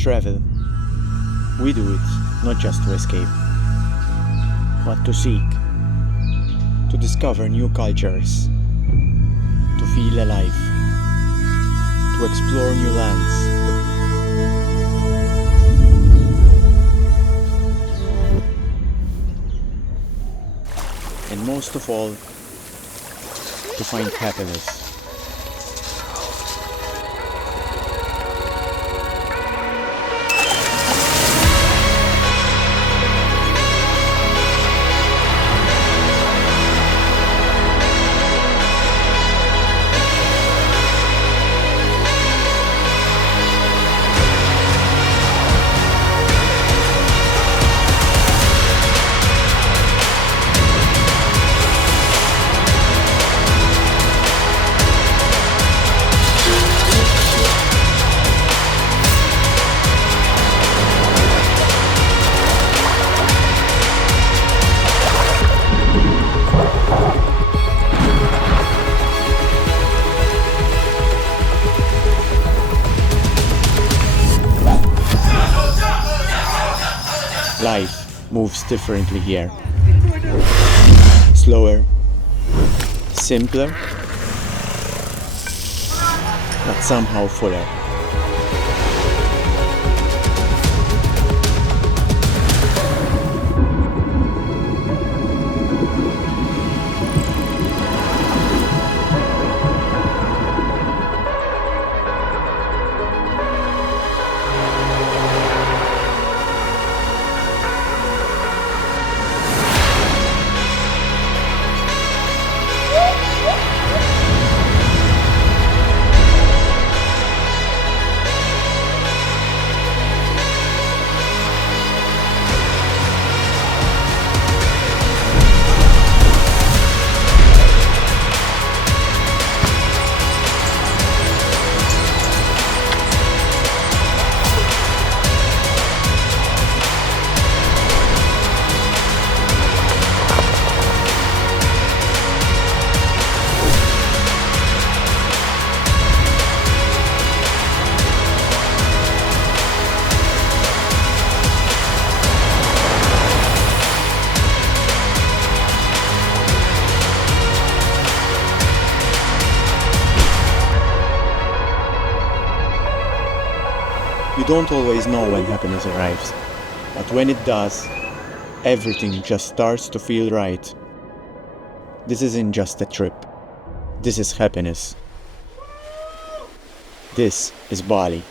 travel, we do it not just to escape, but to seek, to discover new cultures, to feel alive, to explore new lands. And most of all, to find happiness. Life moves differently here. Slower, simpler, but somehow fuller. You don't always know when happiness arrives, but when it does, everything just starts to feel right. This isn't just a trip. This is happiness. This is Bali.